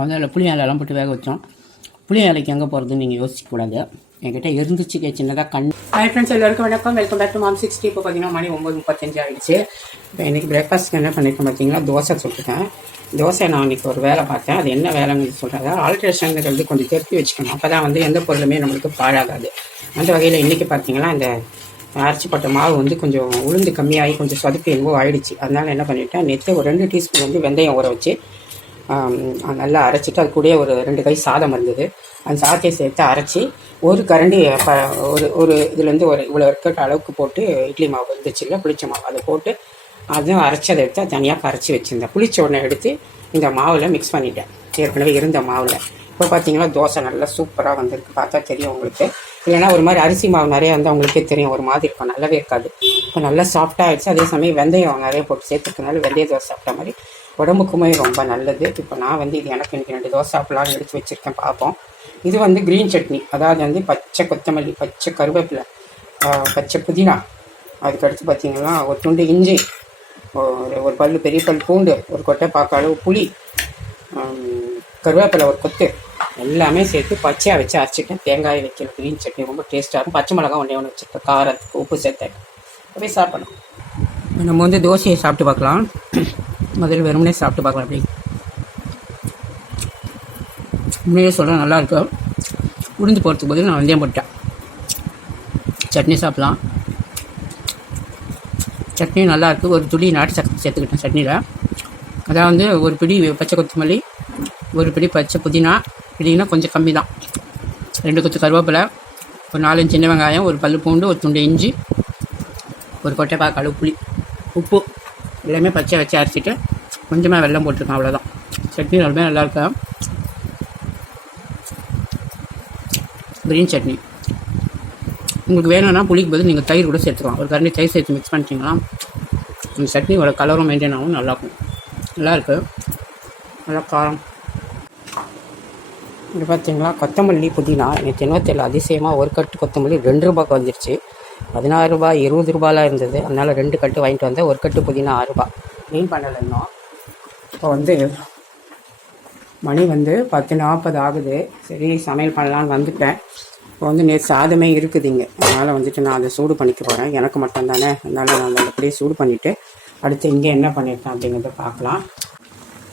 இப்போ வந்து அதில் புளி இலையெல்லாம் போட்டு வேக வச்சோம். புளி இலைக்கு எங்கே போகிறதுன்னு நீங்கள் யோசிக்கக்கூடாது என்கிட்ட இருந்துச்சு கே சின்னதாக கண் ஹாய் ஃப்ரெண்ட்ஸ் எல்லாருக்கும் வணக்கம். Welcome back to mom sixty இப்போ பார்த்தீங்கன்னா மணி ஒம்பது முப்பத்தஞ்சு ஆகிடுச்சு இப்போ இன்றைக்கி பிரேக்ஃபாஸ்ட்க்கு என்ன பண்ணியிருக்கேன் பார்த்தீங்கன்னா தோசை சுட்டுருக்கேன் தோசை நான் அன்றைக்கி ஒரு வேலை பார்த்தேன். அது என்ன வேலைன்னு சொல்கிறதா ஆல்ட்ரேஷனுங்கிறது கொஞ்சம் திருப்பி வச்சுக்கணும். அப்போ தான் வந்து எந்த பொருளுமே நம்மளுக்கு பாழாகாது. அந்த வகையில் இன்றைக்கி பார்த்தீங்கன்னா இந்த அரைச்சிப்பட்ட மாவு வந்து கொஞ்சம் உளுந்து கம்மியாகி கொஞ்சம் சொதப்பி எங்கோ ஆயிடுச்சு. அதனால் என்ன பண்ணிட்டேன் நேற்று ஒரு ரெண்டு டீஸ்பூன் வந்து வெந்தயம் ஊற வச்சு நல்லா அரைச்சிட்டு அது கூட ஒரு ரெண்டு கை சாதம் இருந்தது. அந்த சாதத்தை சேர்த்து அரைச்சி ஒரு கரண்டி ப ஒரு ஒரு இதுலேருந்து ஒரு இவ்வளோ இருக்கிற அளவுக்கு போட்டு இட்லி மாவு இருந்துச்சு இல்லை புளிச்ச மாவு அதை போட்டு அதுவும் அரைச்சதை எடுத்து தனியாக கரைச்சி வச்சுருந்தேன். புளிச்ச உடனே எடுத்து இந்த மாவில் மிக்ஸ் பண்ணிட்டேன். ஏற்கனவே இருந்த மாவில். இப்போ பார்த்தீங்கன்னா தோசை நல்லா சூப்பராக வந்திருக்கு. பார்த்தா தெரியும் உங்களுக்கு. இல்லைன்னா ஒரு மாதிரி அரிசி மாவு நிறையா இருந்தால் உங்களுக்கே தெரியும். ஒரு மாதிரி இருக்கும். நல்லாவே இருக்காது. இப்போ நல்லா சாஃப்டாக ஆகிடுச்சு அதே சமயம் வெந்தயம் நிறைய போட்டு சேர்த்துக்கனால வெந்தய தோசை சாப்பிட்ட மாதிரி உடம்புக்குமே ரொம்ப நல்லது. இப்போ நான் வந்து இது எனக்கு இன்றைக்கி ரெண்டு தோசை சாப்பிடலாம்னு எடுத்து வச்சுருக்கேன் பார்ப்போம். இது வந்து க்ரீன் சட்னி. அதாவது வந்து பச்சை கொத்தமல்லி பச்சை கருவேப்பிலை பச்சை புதினா. அதுக்கடுத்து பார்த்தீங்கன்னா ஒரு துண்டு இஞ்சி ஒரு ஒரு பல் பெரிய பல் பூண்டு ஒரு கொட்டை பார்க்க அளவு புளி கருவேப்பிலை ஒரு கொத்து. எல்லாமே சேர்த்து பச்சையாக வச்சு அரைச்சிட்டேன். தேங்காய் வைக்கிற க்ரீன் சட்னி. ரொம்ப டேஸ்ட்டாக இருக்கும். பச்சை மிளகா ஒன்றே ஒன்று வச்சுருக்கேன். காரத்துக்கு உப்பு சேர்த்தேன் அப்படியே சாப்பிடணும் நம்ம வந்து தோசையை சாப்பிட்டு பார்க்கலாம். முதல்ல வெறுமனே சாப்பிட்டு பார்க்கலாம் அப்படி உண்மையே சொல்கிறேன் நல்லாயிருக்கு உளுந்து போகிறதுக்கு பதில் நான் வெந்தயம் போட்டேன் சட்னி சாப்பிட்லாம். சட்னி நல்லாயிருக்கு ஒரு துளி நாட்டு சக்கரை சேர்த்துக்கிட்டேன் சட்னியில். அதாவது ஒரு பிடி பச்சை கொத்தமல்லி ஒரு பிடி பச்சை புதினா பிடினா கொஞ்சம் கம்மி தான். ரெண்டு கொத்து கருவேப்பிலை ஒரு நாலஞ்சு சின்ன வெங்காயம் ஒரு பல்லு பூண்டு ஒரு துண்டு இஞ்சி ஒரு கொட்டை கழுவு புளி உப்பு. எல்லாமே பச்சை வச்சு அரைச்சிட்டு கொஞ்சமாக வெல்லம் போட்டிருக்கேன் அவ்வளோதான் சட்னி ரொம்ப நல்லா கிரீன் சட்னி. உங்களுக்கு வேணும்னா புளிக்கு பதில் நீங்கள் தயிர் கூட சேர்த்துக்கலாம். ஒரு கரண்டி தயிர் சேர்த்து மிக்ஸ் பண்ணிட்டீங்கன்னா அந்த சட்னியோட கலரும் மெயின்டைன் ஆகும் நல்லாயிருக்கும். நல்லாயிருக்கு நல்லா காரம். இது பார்த்தீங்களா கொத்தமல்லி புதினா. எனக்கு தெரியல அதிசயமாக ஒரு கட்டு கொத்தமல்லி ரெண்டு ரூபாய்க்கு வந்துருச்சு. பதினாறு ரூபாய் இருபது ரூபாயெலாம் இருந்தது. அதனால் ரெண்டு கட்டு வாங்கிட்டு வந்தேன். ஒரு கட்டு புதினா ஆறு ரூபாய். க்ளீன் பண்ணலை இன்னும். இப்போ வந்து மணி வந்து பத்து நாற்பது ஆகுது. சரி சமையல் பண்ணலான்னு வந்துட்டேன். இப்போ வந்து நேற்று சாதமே இருக்குதுங்க அதனால் வந்துட்டு நான் அதை சூடு பண்ணிக்க போகிறேன் எனக்கு மட்டும்தானே. அதனால் நான் அதை அப்படியே சூடு பண்ணிவிட்டு அடுத்து இங்கே என்ன பண்ணியிருக்கேன் அப்படிங்கிறத பார்க்கலாம்.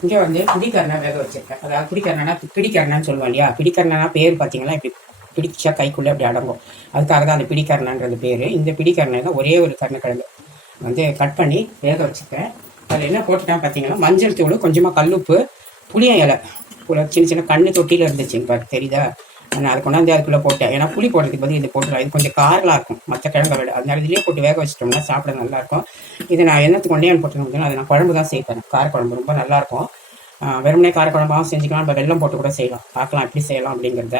இங்கே வந்து பிடிக்கரணை வேக வச்சிருக்கேன். அதாவது பிடிக்கரணா பிடிக்கரணன்னு சொல்லுவோம் இல்லையா? பிடிக்கரணா பேர் பார்த்தீங்கன்னா இப்படி பிடிச்சா கைக்குள்ளே அப்படி அடங்கும். அதுக்காக தான் அந்த பிடிக்கரணன்றது பேர். இந்த பிடிக்கரணை தான் ஒரே ஒரு கருணக்கிழங்கு வந்து கட் பண்ணி வேக வச்சுருக்கேன் அதில் என்ன போட்டுட்டேன் பார்த்தீங்கன்னா மஞ்சள் தூள் கொஞ்சமாக கல்லுப்பு புளிய இலை. சின்ன சின்ன கண்ணு தொட்டியில் இருந்துச்சு பாரு தெரியுதா? நான் அதை கொண்டாந்து அதுக்குள்ளே போட்டேன். ஏன்னா புளி போடுறதுக்கு பதில் இது போட்டுலாம் இது கொஞ்சம் காரலாக இருக்கும் மற்ற கிழங்கை விட அதனால இதுலேயே போட்டு வேக வச்சிட்டோம்னா சாப்பிட நல்லாயிருக்கும். இது நான் என்னத்துக்கு கொண்டேன்னு போட்டு அதை நான் குழம்பு தான் சேர்ப்பேன். காரக்குழம்பு ரொம்ப நல்லாயிருக்கும். வெறுமனே காரக்குழம்பாகவும் செஞ்சுக்கலாம். நம்ம வெள்ளம் போட்டு கூட செய்யலாம். பார்க்கலாம் எப்படி செய்யலாம் அப்படிங்கிறத.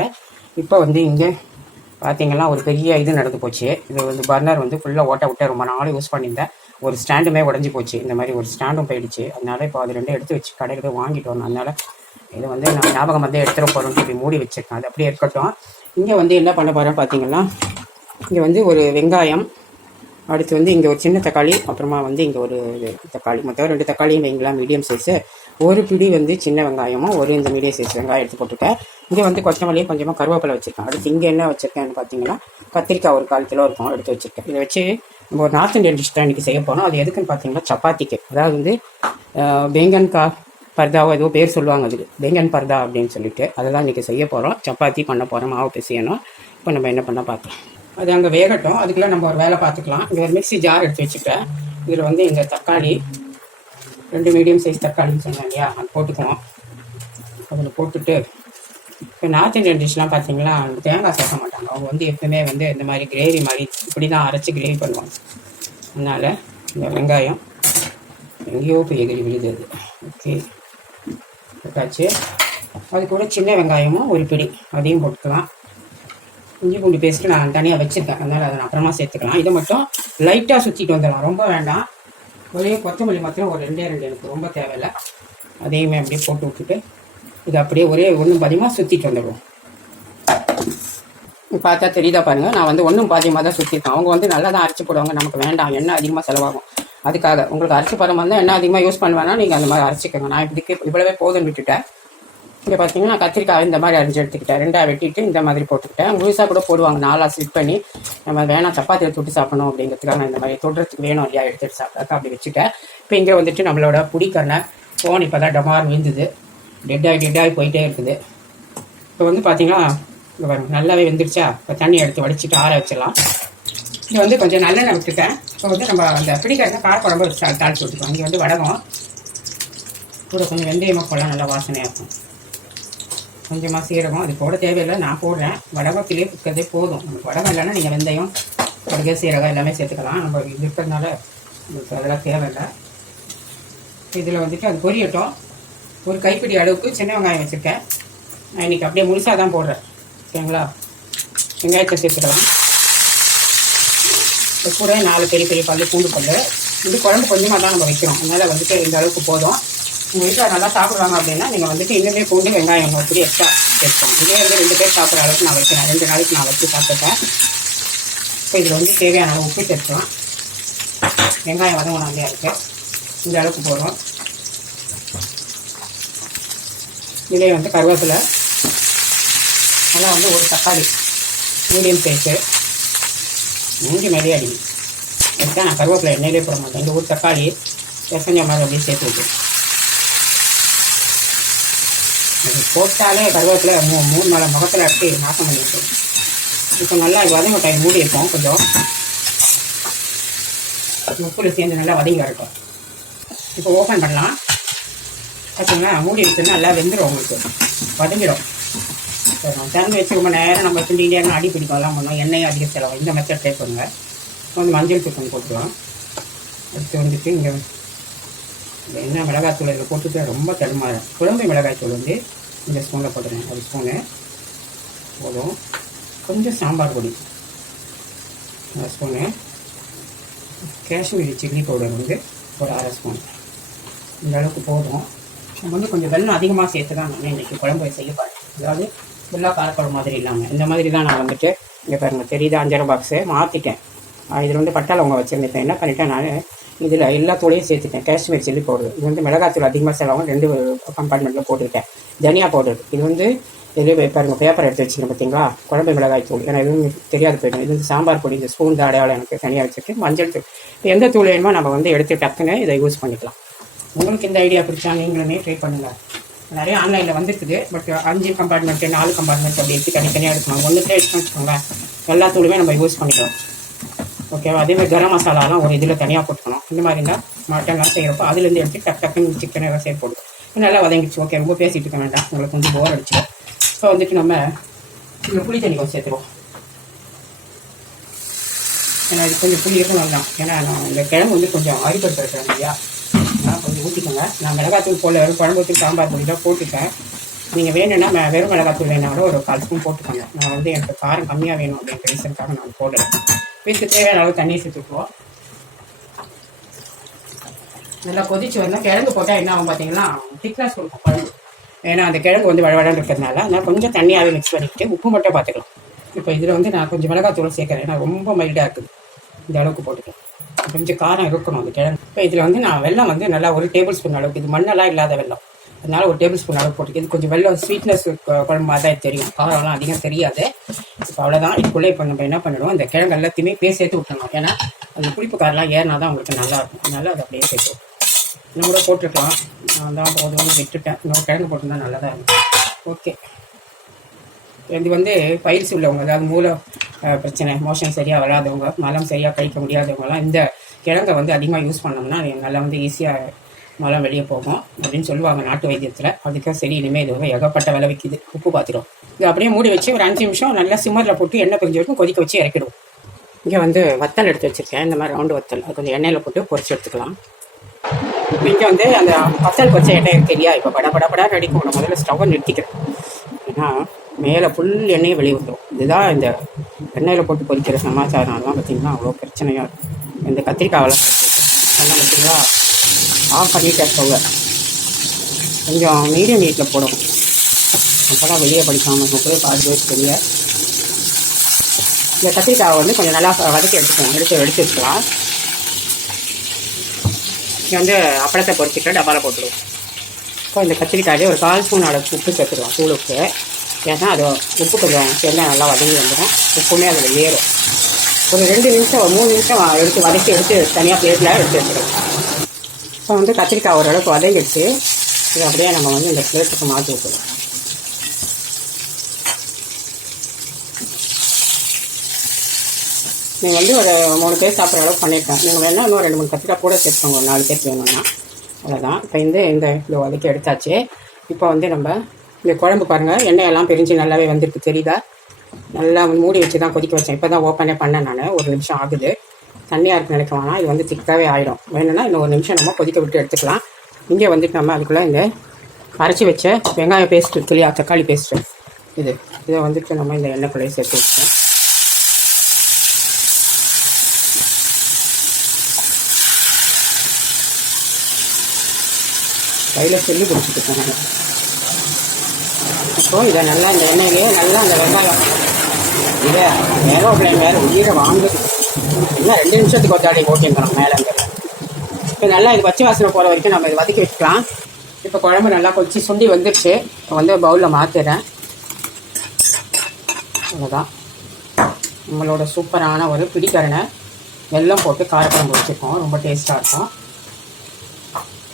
இப்போ வந்து இங்கே பார்த்தீங்கன்னா ஒரு பெரிய இது நடந்து போச்சு. இது வந்து பர்னர் வந்து ஃபுல்லாக ஓட்ட விட்டு ரொம்ப நாளும் யூஸ் பண்ணியிருந்தேன் ஒரு ஸ்டாண்டுமே உடஞ்சி போச்சு. இந்த மாதிரி ஒரு ஸ்டாண்டும் போயிடுச்சு. அதனால இப்போ அது ரெண்டும் எடுத்து வச்சு கடையில் போய் வாங்கிட்டு வரணும் அதனால இது வந்து நான் ஞாபகம் வந்து எடுத்துகிட்டு போகிறோம்னு இப்படி மூடி வச்சுருக்கேன். அது அப்படியே இருக்கட்டும். இங்கே வந்து என்ன பண்ண போகிறோம் பார்த்தீங்கன்னா இங்கே வந்து ஒரு வெங்காயம் அடுத்து வந்து இங்கே ஒரு சின்ன தக்காளி அப்புறமா வந்து இங்கே ஒரு இது தக்காளி மொத்தம் ரெண்டு தக்காளியும் வைங்களா மீடியம் சைஸு ஒரு பிடி வந்து சின்ன வெங்காயமும் ஒரு இந்த மீடியம் சைஸ் வெங்காயம் எடுத்து போட்டுருக்கேன். இங்கே வந்து கொத்தமல்லியும் கொஞ்சமாக கருவேப்பிலை வச்சுருக்கேன். அடுத்து இங்கே என்ன வச்சுருக்கேன்னு பார்த்தீங்கன்னா கத்திரிக்காய் ஒரு கால் கிலோ இருக்கும். எடுத்து வச்சுருக்கேன். இதை வச்சு நம்ம ஒரு நார்த் இந்தியன் டிஷ் தான் இன்றைக்கி செய்ய போகிறோம் அது எதுக்குன்னு பார்த்தீங்கன்னா சப்பாத்திக்கு அதாவது வந்து ஆஹ், பேங்கன் கா பர்தாவோ ஏதோ பேர் சொல்லுவாங்க அதுக்கு. பேங்கன் பர்தா அப்படின்னு சொல்லிட்டு அதை தான் இன்றைக்கி செய்ய போகிறோம் சப்பாத்தி பண்ண போகிறோம் மாவு பிசையணும். இப்போ நம்ம என்ன பண்ண பார்க்கலாம் அது அங்கே வேகட்டும். அதுக்குள்ளே நம்ம ஒரு வேலை பார்த்துக்கலாம் இங்கே ஒரு மிக்ஸி ஜார் எடுத்து வச்சுக்கிட்டேன் இதில் வந்து இந்த தக்காளி ரெண்டு மீடியம் சைஸ் தக்காளின்னு சொன்னேன் இல்லையா? அது போட்டுக்குவோம். அதில் போட்டுட்டு இப்போ நார்த் இந்தியன் டிஷ்லாம் பார்த்தீங்களா தேங்காய் சேர்க்க மாட்டாங்க. அவங்க வந்து எப்பவுமே வந்து இந்த மாதிரி கிரேவி மாதிரி இப்படி தான் அரைச்சி கிரேவி பண்ணுவாங்க. அதனால் இந்த வெங்காயம் எங்கேயோ போய் எகிரி விழுது அது. ஓகே போட்டாச்சு அது கூட சின்ன வெங்காயமும் ஒரு பிடி. அதையும் போட்டுக்கலாம். இஞ்சி பூண்டு பேஸ்ட்டு நான் தனியாக வச்சுருக்கேன். அதனால் அதை நான் அப்புறமா சேர்த்துக்கலாம். இதை மட்டும் லைட்டாக சுற்றிட்டு வந்துடலாம். ரொம்ப வேண்டாம். ஒரே கொத்தமல்லி மாத்திரம் ஒரு ரெண்டே ரெண்டு எனக்கு ரொம்ப தேவையில்லை. அதையுமே அப்படியே போட்டு விட்டுட்டு இது அப்படியே ஒரே ஒன்றும் பாதியமாக சுற்றிட்டு வந்துடுவோம் பார்த்தா தெரியுதா பாருங்கள் நான் வந்து ஒன்றும் பாதியமாக தான் சுற்றிருக்கேன் அவங்க வந்து நல்லா தான் அரைச்சி போடுவாங்க நமக்கு வேண்டாம் எண்ணெய் அதிகமாக செலவாகும். அதுக்காக உங்களுக்கு அரைச்சி போகிற மாதிரி தான் எண்ணெய் அதிகமாக யூஸ் பண்ணுவேன்னா நீங்கள் அந்த மாதிரி அரைச்சிக்கோங்க. நான் இப்படிக்கு இவ்வளவே போதும்னு விட்டுட்டேன். இங்கே பார்த்தீங்கன்னா கத்திரிக்காய் இந்த மாதிரி அரிஞ்சு எடுத்துக்கிட்டேன். ரெண்டாக வெட்டிட்டு இந்த மாதிரி போட்டுக்கிட்டேன். முழுசாக கூட போடுவாங்க நாலாக ஸ்லிப் பண்ணி. நம்ம வேணாம் சப்பாத்தியில் தொட்டு சாப்பிடணும் அப்படிங்கிறதுக்காக நான் இந்த மாதிரி தொடுறதுக்கு வேணும் இல்லையா எடுத்துகிட்டு சாப்பிட்றதுக்கு அப்படி வச்சுட்டேன். இப்போ இங்கே வந்துட்டு நம்மளோட புடிக்கண்ணை ஃபோன் இப்போ தான் டமார் விழுந்தது. டெட்டாகி டெட்டாகி போயிட்டே இருக்குது. இப்போ வந்து பார்த்தீங்கன்னா இங்கே நல்லாவே வெந்துருச்சா? இப்போ தண்ணி எடுத்து வடிச்சிட்டு ஆற வச்சிடலாம். இங்கே வந்து கொஞ்சம் நல்லெண்ணெய் விட்டுருக்கேன் இப்போ வந்து நம்ம அந்த பிடிக்கிறத காரக்குழம்பு வச்சு தாளிச்சு விட்டுருக்கோம் இங்கே வந்து வடகம். கூட கொஞ்சம் வெந்தயமாக போடலாம் நல்லா வாசனையாக இருக்கும். கொஞ்சமாக சீரகம் அது போட தேவையில்லை நான் போடுறேன். வடகத்திலே இருக்கிறதே போதும். நமக்கு வடகம் இல்லைன்னா நீங்கள் வெந்தயம் கடுகு சீரகம் எல்லாமே சேர்த்துக்கலாம். நம்ம இருக்கிறதுனால அதெல்லாம் தேவையில்லை. இதில் வந்துட்டு அது பொரியட்டும். ஒரு கைப்பிடி அளவுக்கு சின்ன வெங்காயம் வச்சுருக்கேன். நான் இன்றைக்கி அப்படியே முழுசாக தான் போடுறேன். ஓகேங்களா வெங்காயத்தை சேர்த்துக்கலாம். இது கூட நாலு பெரிய பெரிய பல்லு பூண்டு பல்லு. இது குழம்பு கொஞ்சமாக தான் நம்ம வைக்கிறோம் அதனால் வந்துட்டு இந்த அளவுக்கு போதும். உங்கள் வீட்டில் நல்லா சாப்பிடுவாங்க அப்படின்னா நீங்கள் வந்துட்டு இன்னுமே பூண்டு வெங்காயம் ஒரு எக்ஸ்ட்ரா சேர்த்துக்கோங்க இதே வந்து ரெண்டு பேர் சாப்பிட்ற அளவுக்கு நான் வைக்கிறேன். ரெண்டு நாளைக்கு நான் வச்சு சாப்பிட்டுட்டேன் இப்போ இதில் வந்து தேவையான உப்பு சேர்த்துக்கலாம். வெங்காயம் வதங்கணும் அப்படியே இருக்குது இந்த அளவுக்கு போதும். இதே வந்து கருவேப்பிலை. நல்லா வந்து ஒரு தக்காளி. மீடியம் சைஸு மூஞ்சி மேலே அடி எடுத்தா நான் கருவேப்பிலை எண்ணெயிலே போட மாட்டேன். இந்த ஒரு தக்காளி எசஞ்ச மாதிரி அப்படியே சேர்த்து வைக்கிறேன் அது போட்டாலே கருவேப்பிலை மூ மூணு நாள் முகத்தில் எடுத்து நாசம் பண்ணிட்டு இப்போ நல்லா வதங்க டைம் மூடி இருக்கும் கொஞ்சம். உப்புல சேர்ந்து நல்லா வதங்கி வரட்டும். இப்போ ஓப்பன் பண்ணலாம். பார்த்தீங்கன்னா மூடி வச்சு நல்லா வெந்துடும் உங்களுக்கு. வதங்கிடும் சரி திறந்து வச்சு ரொம்ப நேரம் நம்ம கிண்டிகிட்டே இருந்தால் அடி பிடிக்கும். எல்லாம் பண்ணோம் எண்ணெய் அதிக செலவு. இந்த மெத்தட் ட்ரை கொஞ்சம் மஞ்சள் தூக்கம் போட்டுருவோம் போட்டுக்கலாம். அடுத்து வந்துட்டு இங்கே என்ன மிளகாய் தூள் இதில் போட்டுட்டு ரொம்ப தடுமாறும் குழம்பு மிளகாய்த்தூள் வந்து இந்த ஸ்பூனில் போட்டுருங்க ஒரு ஸ்பூனு போதும். கொஞ்சம் சாம்பார் பொடி. அரை ஸ்பூனு காஷ்மீரி சில்லி பவுடர் வந்து ஒரு அரை ஸ்பூன் இந்த அளவுக்கு போதும். நம்ம வந்து கொஞ்சம் வெள்ளம் அதிகமாக சேர்த்து தான் நான் இன்றைக்கி குழம்பு செய்ய போகிறேன் அதாவது ஃபுல்லாக காரக்குழம்பு மாதிரி இல்லாமல் இந்த மாதிரி தான் நான் வந்துட்டு இங்கே பாருங்க தெரியுதா? அஞ்சரை பாக்ஸு மாற்றிட்டேன் இதில் வந்து பட்டை லவங்க வச்சுருந்தேன். என்ன பண்ணிட்டேன் நான் இதில் எல்லா தூளையும் சேர்த்துட்டேன். Kashmir chilli powder. இது வந்து மிளகாத்தூள் அதிகமாக செலவும் ரெண்டு கம்பார்ட்மெண்ட்டில் போட்டுக்கிட்டேன். தனியா பவுடர். இது வந்து இது பாருங்க பேப்பர் எடுத்து வச்சுருக்கேன் பார்த்தீங்களா குழம்பு மிளகாய் தூள். ஏன்னா எதுவும் தெரியாது போயிடும். இது வந்து சாம்பார் பொடி இந்த ஸ்பூன் அடையாளம் எனக்கு தனியாக வச்சுட்டு மஞ்சள் தூள். எந்த தூள் வேணுமோ நம்ம வந்து எடுத்து டக்குன்னு இதை யூஸ் பண்ணிக்கலாம். உங்களுக்கு இந்த ஐடியா பிடிச்சா நீங்களுமே ட்ரை பண்ணுங்கள் நிறைய ஆன்லைனில் வந்துருக்குது பட் அஞ்சு கம்பார்ட்மெண்ட்டு நாலு கம்பார்ட்மெண்ட் அப்படி எடுத்து தனித்தனியாக எடுக்கணும் ஒன்றுக்கே எடுத்துன்னு வச்சுக்கோங்க. எல்லா தூளுமே நம்ம யூஸ் பண்ணிக்கலாம். ஓகேவா அதேமாதிரி கரம் மசாலாலாம் ஒரு இதில் தனியாக போட்டுக்கணும். இந்த மாதிரி இருந்தால் மட்டன்லாம் செய்கிறப்போ அதுலேருந்து எடுத்து டக் டக்குன்னு சிக்கன் எல்லாம் சேர்த்து போடுவோம் நல்லா வதங்கிடுச்சு. ஓகே ரொம்ப பேசிகிட்டு இருக்க வேண்டாம். உங்களுக்கு கொஞ்சம் போர் அடிச்சு ஸோ வந்துட்டு நம்ம இதில் புளி தண்ணி கொஞ்சம் சேர்த்துருவோம் ஏன்னா இது கொஞ்சம் புளி இருக்கணும் தான் ஏன்னா நான் இந்த கிழங்கு வந்து கொஞ்சம் அரிப்படுத்த இல்லையா? அதனால் கொஞ்சம் ஊற்றிக்கோங்க நான் மிளகாத்தூள் போல வெறும் குழம்பு ஊற்றி சாம்பார் பொடி தான் போட்டுட்டேன் நீங்கள் வேணும்னா வெறும் மிளகாத்தூள் வேணாலும் ஒரு கால் ஸ்பூன் போட்டுக்கோங்க. நான் வந்து எனக்கு காரம் கம்மியாக வேணும் அப்படின்ற ரீசனுக்காக நான் போடுறேன் இதுக்கு தேவையான அளவு தண்ணி சேர்த்துக்குவோம். நல்லா கொதிச்சு வந்தால் கிழங்கு போட்டால் என்ன ஆகும் பார்த்தீங்கன்னா திக்னஸ் கொடுக்கும் குழம்பு. ஏன்னா அந்த கிழங்கு வந்து வழவழன்னு இருக்கிறதுனால நான் கொஞ்சம் தண்ணியாகவே மிக்ஸ் பண்ணிக்கிட்டு உப்பு மட்டும் பார்த்துக்கலாம் இப்போ இதில் வந்து நான் கொஞ்சம் மிளகாத்தூள் சேர்க்குறேன். ஏன்னா ரொம்ப மைல்டாக இருக்குது. இந்த அளவுக்கு போட்டுக்கலாம். கொஞ்சம் காரம் இருக்கணும் அந்த கிழங்கு. இப்போ இதில் வந்து நான் வெள்ளம் வந்து நல்லா ஒரு டேபிள் ஸ்பூன் அளவுக்கு இது மண்ணெல்லாம் இல்லாத வெள்ளம் அதனால ஒரு டேபிள் ஸ்பூன் அளவு போட்டுக்கு இது கொஞ்சம் வெள்ளம் ஸ்வீட்னஸ் குழம்பு மாதிரி தான் தெரியும். காரம்லாம் அதிகம் தெரியாது. இப்போ அவ்வளோதான் இதுக்குள்ளே இப்போ நம்ம என்ன பண்ணணும் இந்த கிழங்கு எல்லாத்தையுமே பேர் சேர்த்து விட்டுணும் ஏன்னா அந்த புளிப்பு காரெலாம் ஏறினா தான் உங்களுக்கு நல்லாயிருக்கும் அதனால அதை அப்படியே சேர்த்து இன்னும் கூட போட்டிருக்கலாம் நான் தான் போதும் விட்டுட்டேன். இன்னொரு கிழங்கு போட்டிருந்தா நல்லா தான் இருக்கும் ஓகே. இது வந்து பயிற்சி உள்ளவங்க அதாவது மூல பிரச்சனை மோஷன் சரியாக வராதவங்க மலம் சரியாக கழிக்க முடியாதவங்கலாம் இந்த கிழங்கை வந்து அதிகமாக யூஸ் பண்ணோம்னா அது நல்லா வந்து ஈஸியாக மலம் வெளியே போகும் அப்படின்னு சொல்லுவாங்க நாட்டு வைத்தியத்தில். அதுக்காக சரி இனிமேல் இது வந்து ஏகப்பட்ட விலை விற்கிது உப்பு பாத்திரம். இது அப்படியே மூடி வச்சு ஒரு அஞ்சு நிமிஷம் நல்லா சிம்மரில் போட்டு எண்ணெய் பிரிஞ்சு வரைக்கும் கொதிக்க வச்சு இறக்கிடுவோம் இங்கே வந்து வத்தல் எடுத்து வச்சுருக்கேன். இந்த மாதிரி ரவுண்டு வத்தல். அது கொஞ்சம் எண்ணெயில் போட்டு பொறிச்சு எடுத்துக்கலாம். இங்கே வந்து அந்த வத்தல் பொறிச்ச எண்ணெய் இருக்கு இல்லையா இப்போ பட பட படா அடிக்கும் முதல்ல ஸ்டவ்வை நிறுத்திக்கிறேன். ஏன்னா மேலே ஃபுல் எண்ணெயை வெளியே வந்துடும் இதுதான் இந்த எண்ணெயில் போட்டு பொறிக்கிற சமாச்சாரம்லாம் பார்த்திங்கன்னா அவ்வளோ பிரச்சனையாக இருக்கும். இந்த கத்திரிக்காவெல்லாம் அதெல்லாம் பார்த்தீங்களா ஆஃப் பண்ணிட்டேன் ஸ்டவ்வை கொஞ்சம் மீடியம் ஹீட்டில் போடணும். அப்போ தான் வெளியே படிக்காமல் இருக்கும் போய் பார்த்து இந்த கத்திரிக்காவை வந்து கொஞ்சம் நல்லா வதக்கி எடுத்துக்கலாம். எடுத்து எடுத்து வச்சுக்கலாம். இங்கே வந்து அப்பளத்தை பொரிச்சிட்டு டப்பாவில் போட்டுருவோம் இப்போ இந்த கத்திரிக்காயிலே ஒரு கால் ஸ்பூன் அளவுக்கு உப்பு சேர்த்துக்கலாம் தூளுக்கு. ஏன்னா அது உப்பு கொஞ்சம் சேர்ந்தா நல்லா வதங்கி வந்துடும் உப்புமே அதில் ஏறும். ஒரு ரெண்டு நிமிஷம் மூணு நிமிஷம் எடுத்து வதக்கி எடுத்து தனியாக பிளேட்டில் எடுத்து வச்சுருவோம். இப்போ வந்து கத்திரிக்காய் ஓரளவுக்கு வதங்கிடுச்சு. இது அப்படியே நம்ம வந்து இந்த பிளேட்டுக்கு மாற்றி விட்டுருவோம். நீங்கள் வந்து ஒரு மூணு பேர் சாப்பிட்ற அளவுக்கு பண்ணியிருக்கேன் நீங்கள் வேணால் இன்னும் ரெண்டு மூணு கத்திரிக்காய் கூட சேர்த்துக்கோங்க. ஒரு நாலு பேர் வேணும்னா. அவ்வளோதான் இப்போ இந்த இந்த இதை வதக்கி எடுத்தாச்சு. இப்போ வந்து நம்ம இந்த குழம்பு பாருங்கள் எண்ணெய் எல்லாம் பிரிஞ்சு நல்லாவே வந்திருக்கு. தெரியுதா? நல்லா மூடி வச்சு தான் கொதிக்க வச்சேன். இப்போ தான் ஓப்பனே பண்ணேன் நான். ஒரு நிமிஷம் ஆகுது. தண்ணியாக இருக்கு நினைக்க வேணாம் இது வந்து திக்காகவே ஆகிடும் வேணும்னா இன்னும் ஒரு நிமிஷம் நம்ம கொதிக்க விட்டு எடுத்துக்கலாம். இங்கே வந்துட்டு நம்ம அதுக்குள்ளே இந்த அரைச்சி வச்ச வெங்காய பேஸ்ட் இருக்கு இல்லையா தக்காளி பேஸ்ட்டு இது. இதை வந்துட்டு நம்ம இந்த எண்ணெய்க்குள்ளேயே சேர்த்து வச்சோம் கையில் சொல்லி பிடிச்சிட்டு இப்போ இதை நல்லா இந்த எண்ணெயிலேயே நல்லா அந்த வெங்காயம். இதை வேரோப்ளைன் வேறு உயிரை வாங்குது இன்னும் ரெண்டு நிமிஷத்துக்கு ஒத்தாடி ஓட்டிங்கிறோம் மேலே இப்போ நல்லா இது பச்சை வாசனை போகிற வரைக்கும் நம்ம இதை வதக்கி வச்சுக்கலாம் இப்போ குழம்பு நல்லா கொதிச்சு சுண்டி வந்துடுச்சு இப்போ வந்து பவுலில் மாற்றுறேன் அவ்வளோதான். நம்மளோட சூப்பரான ஒரு பிடிக்கரணை வெல்லம் போட்டு காரக்குழம்பு வச்சுருக்கோம். ரொம்ப டேஸ்ட்டாக இருக்கும்.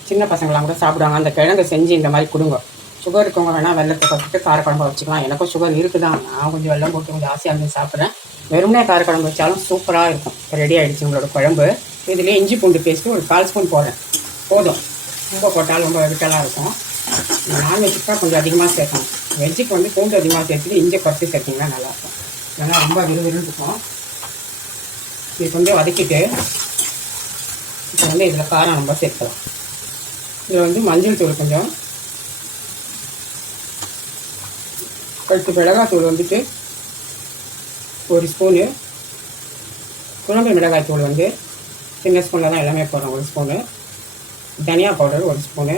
சின்ன பசங்களாம் கூட சாப்பிடுவாங்க. அந்த கிழங்கு செஞ்சு இந்த மாதிரி கொடுங்க. சுகர் இருக்கவங்க வேணால் வெள்ளத்தை கொட்டிட்டு காரக்குழம்பு வச்சுக்கலாம். எனக்கும் சுகர் இருக்குதான் நான் கொஞ்சம் வெள்ளம் போட்டு கொஞ்சம் ஆசையாக இருந்து சாப்பிட்றேன். வெறுமனே காரக்குழம்பு வச்சாலும் சூப்பராக இருக்கும். ரெடி ஆகிடுச்சு உங்களோட குழம்பு. இதுலேயே இஞ்சி பூண்டு பேஸ்ட்டு ஒரு கால் ஸ்பூன் போடுறேன். போதும். ரொம்ப போட்டாலும் ரொம்ப விட்டலாக இருக்கும். நான்வெஜ்ஜுக்கு தான் கொஞ்சம் அதிகமாக சேர்க்கணும். வெஜ்ஜுக்கு வந்து பூண்டு அதிகமாக சேர்த்துட்டு இஞ்சி குறைச்சி சேர்த்திங்கன்னா நல்லாயிருக்கும் நல்லா ரொம்ப விறுவிறுன்னு இருக்கும். இது கொஞ்சம் வதக்கிட்டு இப்போ வந்து இதில் காரம் ரொம்ப சேர்க்கலாம். இதில் வந்து மஞ்சள் தூள் கொஞ்சம் அடுத்து மிளகாத்தூள் வந்துட்டு ஒரு ஸ்பூனு குழம்பு மிளகாய் தூள் வந்து சின்ன ஸ்பூனில் தான் எல்லாமே போடுறோம். ஒரு ஸ்பூனு தனியா பவுடர் ஒரு ஸ்பூனு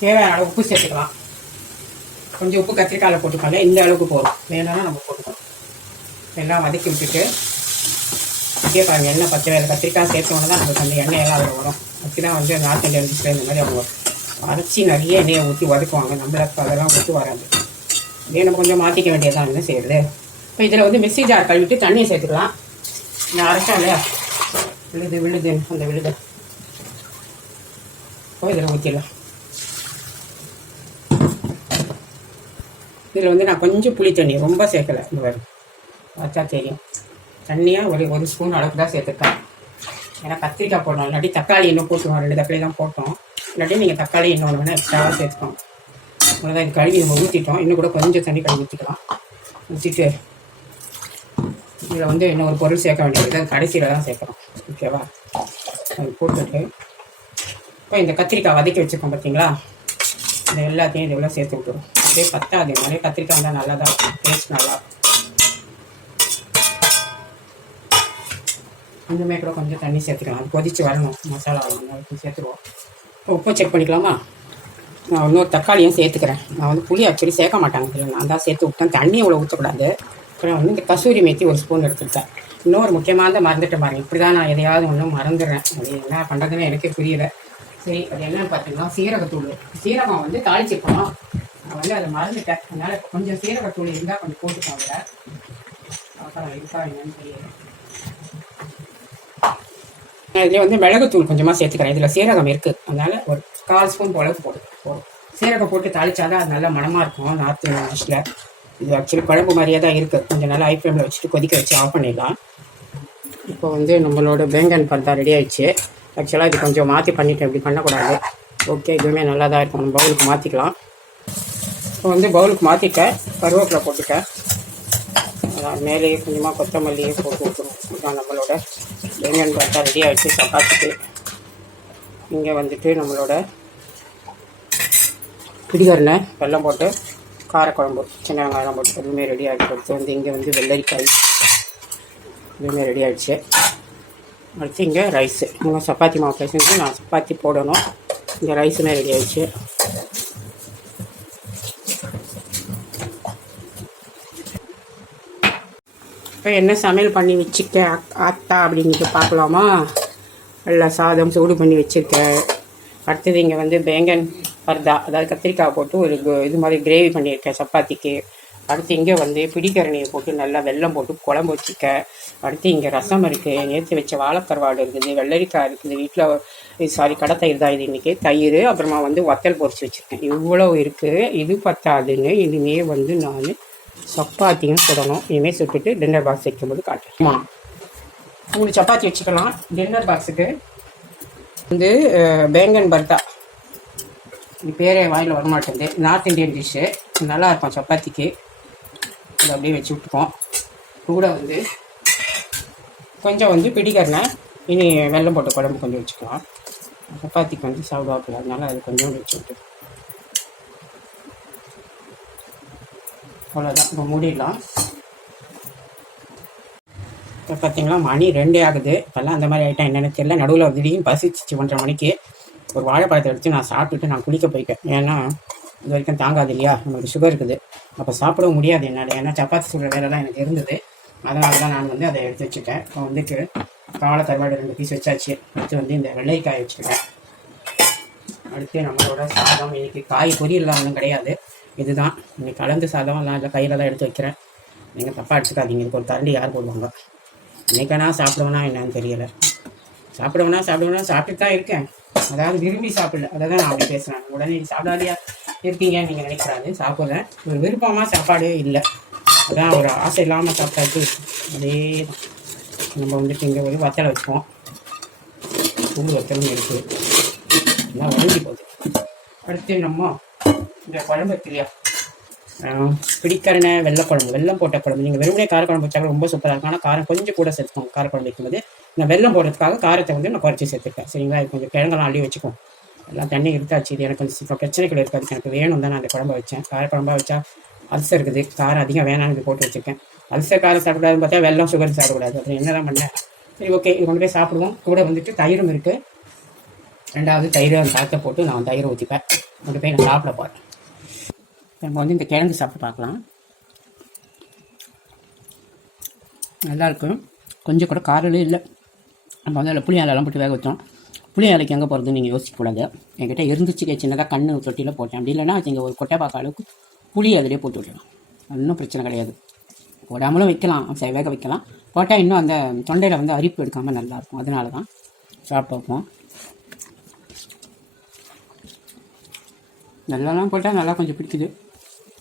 தேவையான அளவு உப்பு சேர்த்துக்கலாம். கொஞ்சம் உப்பு கத்திரிக்காயில் போட்டுக்கோங்க. இந்த அளவுக்கு போதும். வேணும்னா நம்ம போட்டுக்கலாம். எல்லாம் வதக்கி விட்டுட்டு அப்படியே பாருங்கள் எண்ணெய் பச்சை வேலை கத்திரிக்காய் சேர்த்தோன்னு தான் நமக்கு அந்த எண்ணெய் எல்லாம் அதில் வரும். அப்படி தான் வந்து நார்த் இந்தியன் டிஷ்ஷில் இந்த மாதிரி அவங்க அரைச்சி நிறைய எண்ணெயை ஊற்றி வதக்குவாங்க. நம்மளுக்கு அதெல்லாம் ஊற்றி வராது. இதே நம்ம கொஞ்சம் மாற்றிக்க வேண்டியதான் என்ன செய்யுது இப்போ இதில் வந்து மிக்சி ஜார் கழுவிட்டு தண்ணியை சேர்த்துக்கலாம். நான் அரைச்சா இல்லையா? விழுது விழுது அந்த விழுது. இப்போ இதில் ஊற்றிடலாம் இதில் வந்து நான் கொஞ்சம் புளி தண்ணி ரொம்ப சேர்க்கலை. இந்த மாதிரி பார்த்தா தெரியும். தண்ணியாக ஒரு ஒரு ஸ்பூன் அளவுக்கு தான் சேர்த்துருக்கேன். ஏன்னா கத்திரிக்காய் போடணும் இல்லாட்டி தக்காளி இன்னும் போட்டுருவோம் ரெண்டு தக்காளி தான் போட்டோம். இல்லாட்டி நீங்கள் தக்காளி இன்னொன்று வேணால் எக்ஸ்ட்ராவாக சேர்த்துக்கோங்க. அவ்வளோதான் இது கழுவி நம்ம ஊற்றிட்டோம் இன்னும் கூட கொஞ்சம் தண்ணி கழுவி ஊற்றிக்கலாம் ஊற்றிட்டு இதில் வந்து இன்னும் ஒரு பொருள் சேர்க்க வேண்டியது. அது கடைசியில் தான் சேர்க்குறோம். ஓகேவா அது போட்டுட்டு இப்போ இந்த கத்திரிக்காய் வதக்கி வச்சுருக்கோம் பார்த்தீங்களா இது எல்லாத்தையும் இது சேர்த்து விட்டுரும். அப்படியே பத்தாது. நிறைய கத்திரிக்காய் வந்தால் நல்லா தான் இருக்கும். டேஸ்ட் நல்லா கொஞ்சமே கூட கொஞ்சம் தண்ணி சேர்த்துக்கலாம். அது கொதிச்சு வரணும். மசாலா வரணும். சேர்த்துருவோம். உப்பு செக் பண்ணிக்கலாமா? நான் இன்னொரு தக்காளியும் சேர்த்துக்கிறேன். நான் வந்து புளி ஆக்சுவலி சேர்க்க மாட்டாங்க. இல்லை நான் தான் சேர்த்து விட்டேன் தண்ணி இவ்வளோ ஊற்றக்கூடாது அப்புறம் வந்து இந்த கசூரி மேத்தி ஒரு ஸ்பூன் எடுத்துக்கிட்டேன் இன்னொரு முக்கியமானதை மறந்துட்டு பாருங்க. இப்படி தான் நான் எதையாவது ஒன்றும் மறந்துடுறேன். அது என்ன பண்ணுறதுன்னு எனக்கே புரியல. சரி அது என்னன்னு பார்த்தீங்கன்னா சீரகத்தூள். சீரகம் வந்து தாளிச்சிருக்கணும் நான் வந்து அதை மறந்துட்டேன். அதனால் கொஞ்சம் சீரகத்தூள் இருந்தால் கொஞ்சம் போட்டுக்கோங்க. அப்புறம் இருக்கா என்னன்னு தெரியல. இதில் வந்து மிளகுத்தூள் கொஞ்சமாக சேர்த்துக்கிறேன். இதில் சீரகம் இருக்குது அதனால் ஒரு கால் ஸ்பூன் போல போட்டு போதும். சீரகம் போட்டு தாளிச்சாதான் அது நல்லா மணமாக இருக்கும் நார்த் டிஷ்ஷில் இது ஆக்சுவலி குழம்பு மாதிரியே தான் இருக்குது கொஞ்சம் நல்லா ஐ ஃப்ளேமில் வச்சுட்டு கொதிக்க வச்சு ஆஃப் பண்ணிடலாம். இப்போ வந்து நம்மளோட பேங்கன் பர்தா ரெடி ஆயிடுச்சு. ஆக்சுவலாக இது கொஞ்சம் மாற்றி பண்ணிட்டேன். இப்படி பண்ணக்கூடாது. ஓகே இதுவுமே நல்லா தான் இருக்கும். நம்ம பவுலுக்கு மாற்றிக்கலாம் இப்போ வந்து பவுலுக்கு மாற்றிட்டேன் கருவேப்பிலை போட்டுட்டேன். அதான் மேலேயே கொஞ்சமாக கொத்தமல்லியே போட்டு விட்டுருவோம் அதான் நம்மளோட பெங்கன் பந்தா ரெடி ஆகிடுச்சு சப்பாத்திக்கு. இங்கே வந்துட்டு நம்மளோட பிடிகரணை வெல்லம் போட்டு காரக்குழம்பு சின்ன வெங்காயம் போட்டு எதுவுமே ரெடி ஆகி கொடுத்து வந்து இங்கே வந்து வெள்ளரிக்காய் எதுவுமே ரெடி ஆகிடுச்சு அடுத்து இங்கே ரைஸு இன்னும் சப்பாத்தி மாவு பேசுறது நான் சப்பாத்தி போடணும். இங்கே ரைஸுமே ரெடி ஆகிடுச்சு இப்போ என்ன சமையல் பண்ணி வச்சுக்க ஆத்தா அப்படின்ட்டு பார்க்கலாமா நல்லா சாதம் சூடு பண்ணி வச்சுருக்கேன் அடுத்தது இங்கே வந்து பேங்கன் பர்தா அதாவது கத்திரிக்காய் போட்டு ஒரு இது மாதிரி கிரேவி பண்ணியிருக்கேன் சப்பாத்திக்கு. அடுத்து இங்கே வந்து பிடிக்கரணியை போட்டு நல்லா வெல்லம் போட்டு குழம்பு வச்சுருக்கேன் அடுத்து இங்கே ரசம் இருக்குது நேற்று வச்ச வாழைக்கருவாடு இருக்குது வெள்ளரிக்காய் இருக்குது. வீட்டில் சாரி கடை தயிர் தான் இது இன்றைக்கி தயிர் அப்புறமா வந்து வத்தல் பொரிச்சு வச்சுருக்கேன். இவ்வளோ இருக்குது இது பத்தாதுன்னு இனிமே வந்து நான் சப்பாத்தியும் சுடணும். இனிமேல் சுட்டுட்டு டின்னர் பாக்ஸ் வைக்கும்போது காட்டுமா மூணு சப்பாத்தி வச்சுக்கலாம். டின்னர் பாக்ஸுக்கு வந்து பேங்கன் பர்தா இது பேரே வாயில் வரமாட்டேங்குது. நார்த் இந்தியன் டிஷ்ஷு நல்லா இருக்கும் சப்பாத்திக்கு. இதை அப்படியே வச்சு விட்டுப்போம். கூட வந்து கொஞ்சம் வந்து பிடிக்கறனை இனி வெள்ளம் போட்டு குழம்பு கொஞ்சம் வச்சுக்கலாம். சப்பாத்திக்கு வந்து சாப்பிடுவாப்பில். அதனால அது கொஞ்சம் வச்சு விட்டுருக்கோம் அவ்வளோதான் இப்போ மூடிடலாம். இப்போ பார்த்தீங்களா மணி ரெண்டே ஆகுது. இப்போல்லாம் அந்த மாதிரி ஐட்டம் என்னென்னு தெரியல. நடுவில் திடீர்னு பசிச்சிச்சு ஒன்றரை மணிக்கு. ஒரு வாழைப்பழத்தை எடுத்து நான் சாப்பிட்டுட்டு நான் குளிக்க போயிட்டேன். ஏன்னா இது வரைக்கும் தாங்காது இல்லையா? நம்மளுக்கு சுகர் இருக்குது. அப்போ சாப்பிடவும் முடியாது என்னால். ஏன்னா சப்பாத்தி சுடுற வேலைலாம் எனக்கு இருந்தது. அதனால தான் நான் வந்து அதை எடுத்து வச்சுட்டேன். இப்போ வந்துட்டு காலை கருவாடு ரெண்டு பீஸ் வச்சாச்சு. எடுத்து வந்து இந்த வெள்ளைக்காய் வச்சுக்கிட்டேன். அடுத்து நம்மளோட சாதம் இன்னைக்கு காய் பொரியல்லாம் ஒன்றும் கிடையாது. இதுதான். இன்னைக்கு கலந்து சாதம் நான் இல்லை கையில் தான் எடுத்து வைக்கிறேன். நீங்கள் தப்பாக அடிச்சுக்காதீங்க. இதுக்கு ஒரு கரண்டி யார் போடுவாங்க? இன்னைக்கானா சாப்பிடுவேனா என்னன்னு தெரியலை. சாப்பிடுவேனா சாப்பிடுவேனா சாப்பிட்டு தான் இருக்கேன். அதாவது விரும்பி சாப்பிடல. அதை தான் நான் அப்படி பேசுகிறேன் உடனே சாப்பிடாதியா? இருக்கீங்கன்னு நீங்கள் நினைக்கிறாரு சாப்பிட்றேன் ஒரு விருப்பமாக சாப்பாடு இல்லை. அதான் ஒரு ஆசை இல்லாமல் சாப்பிட்டாச்சு அதே நம்ம வந்துட்டு இங்கே ஒரு வத்தலை வச்சுப்போம் பூ வத்தலும் இருக்குது நல்லா வதங்கி போகுது அடுத்து நம்ம இந்த குழம்பு இருக்கு இல்லையா பிடிக்கரணை வெள்ளக்குழம்பு வெள்ளம் போட்ட குழம்பு. நீங்கள் வெறுமனே காரக்குழம்பு வச்சாலும் ரொம்ப சூப்பராக இருக்கும். ஆனால் காரம் கொஞ்சம் கூட சேர்த்துக்கோங்க காரக்குழம்பு வைக்கும்போது. நான் வெள்ளம் போடுறதுக்காக காரத்தை வந்து நான் குறைச்சி சேர்த்துருக்கேன் சரிங்களா? இது கொஞ்சம் கிழங்கெல்லாம் அள்ளி வச்சுக்கோம் எல்லாம் தண்ணி இருக்காச்சு இது எனக்கு கொஞ்சம் சீக்கிரம் பிரச்சனைகள் இருக்காது. எனக்கு வேணும் தான் நான் அந்த குழம்பு வச்சேன். காரக்குழம்பாக வச்சா அல்சர் இருக்குது. காரம் அதிகம் வேணாம்னு போட்டு வச்சுருக்கேன். அல்சர் காரம் சாப்பிடாதுன்னு பார்த்தா வெள்ளம் சுகர் சாப்பிடக்கூடாது. அப்புறம் என்ன தான் பண்ணேன் சரி ஓகே இது கொண்டு போய் சாப்பிடுவோம். கூட வந்துட்டு தயிரும் இருக்குது ரெண்டாவது தயிரை அந்த சாத்தை போட்டு நான் தயிரை ஊற்றிப்பேன் கொண்டு போய் நான் சாப்பிட போகிறேன் நம்ம வந்து இந்த கிழங்கு சாப்பிட்டு பார்க்கலாம். நல்லா இருக்கும் கொஞ்சம் கூட காரலே இல்லை. நம்ம வந்து அதில் புளி அலையெல்லாம் போட்டு வேக வச்சோம் புளி அலைக்கு எங்கே போகிறதுன்னு நீங்கள் யோசிக்கக்கூடாது என்கிட்ட இருந்துச்சு சின்னதாக கண்ணு தொட்டியில் போட்டேன். அப்படி இல்லைன்னா அது ஒரு கொட்டை பார்க்க அளவுக்கு புளி அதிலே போட்டு விடலாம் ஒன்றும் பிரச்சனை கிடையாது. போடாமலும் வைக்கலாம். சரி வேக வைக்கலாம். போட்டால் இன்னும் அந்த தொண்டையில் வந்து அரிப்பு எடுக்காமல் நல்லாயிருக்கும் அதனால தான் சாப்பிட்டு வைப்போம் நல்லாலாம் போட்டால் நல்லா கொஞ்சம் பிடிக்குது.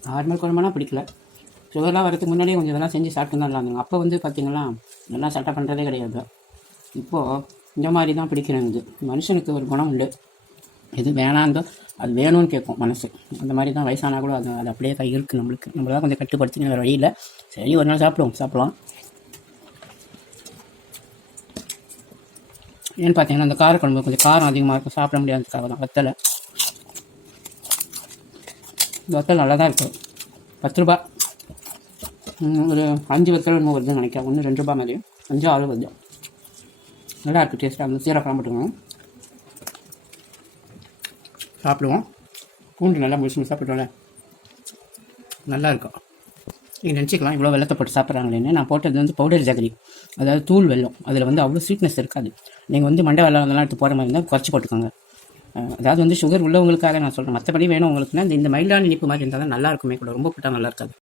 நார்மல் குழம்புலாம் பிடிக்கல. சுகர்லாம் வரதுக்கு முன்னாடியே கொஞ்சம் இதெல்லாம் செஞ்சு சாப்பிட்டு தான் இருந்தாங்க. அப்போ வந்து பார்த்தீங்கன்னா இதெல்லாம் சட்டை பண்ணுறதே கிடையாது. இப்போது இந்த மாதிரி தான் பிடிக்கிறது. மனுஷனுக்கு ஒரு குணம் உண்டு. எது வேணாந்தோ அது வேணும்னு கேட்கும் மனசு. அந்த மாதிரி தான் வயசானா கூட அது அது அப்படியே கை இருக்குது நம்மளுக்கு. நம்மளால கொஞ்சம் கட்டுப்படுத்தி வேறு வழியில் சரி ஒரு நாள் சாப்பிடுவோம் சாப்பிடலாம். ஏன்னு பார்த்தீங்கன்னா அந்த காரக்குழம்பு கொஞ்சம் காரம் அதிகமாக இருக்கும். சாப்பிட முடியாததுக்காக தான் வத்தலை. வத்தல் நல்லா தான் இருக்குது பத்து ரூபா ஒரு அஞ்சு வத்தல் இன்னும் வருதுன்னு நினைக்கிறேன். ஒன்று ரெண்டு ரூபா மாதிரி அஞ்சு ஆறு வருது. நல்லா இருக்குது டேஸ்ட்டாக அந்த சீரகம் போட்டுக்கணும் சாப்பிடுவோம். பூண்டு நல்லா முழுசு முழுசாக போட்டோம்ல. நல்லா இருக்கும் நீங்கள் நினச்சிக்கலாம் இவ்வளோ வெள்ளத்தை போட்டு சாப்பிட்றாங்களேன்னு. நான் போட்டது வந்து பவுடர் ஜாகரி அதாவது தூள் வெல்லம். அதில் வந்து அவ்வளோ ஸ்வீட்னஸ் இருக்காது. நீங்கள் வந்து மண்டை வெள்ளம் அதெல்லாம் எடுத்து போகிற மாதிரி இருந்தால் குறைச்சி போட்டுக்கோங்க. அதாவது வந்து சுகர் உள்ளவங்களுக்காக நான் சொல்கிறேன் மற்றபடி வேணும் உங்களுக்குன்னா இந்த இந்த மைல்டான இனிப்பு மாதிரி இருந்தால் தான் நல்லா இருக்குமே கூட. ரொம்ப போட்டால் நல்லா இருக்காது.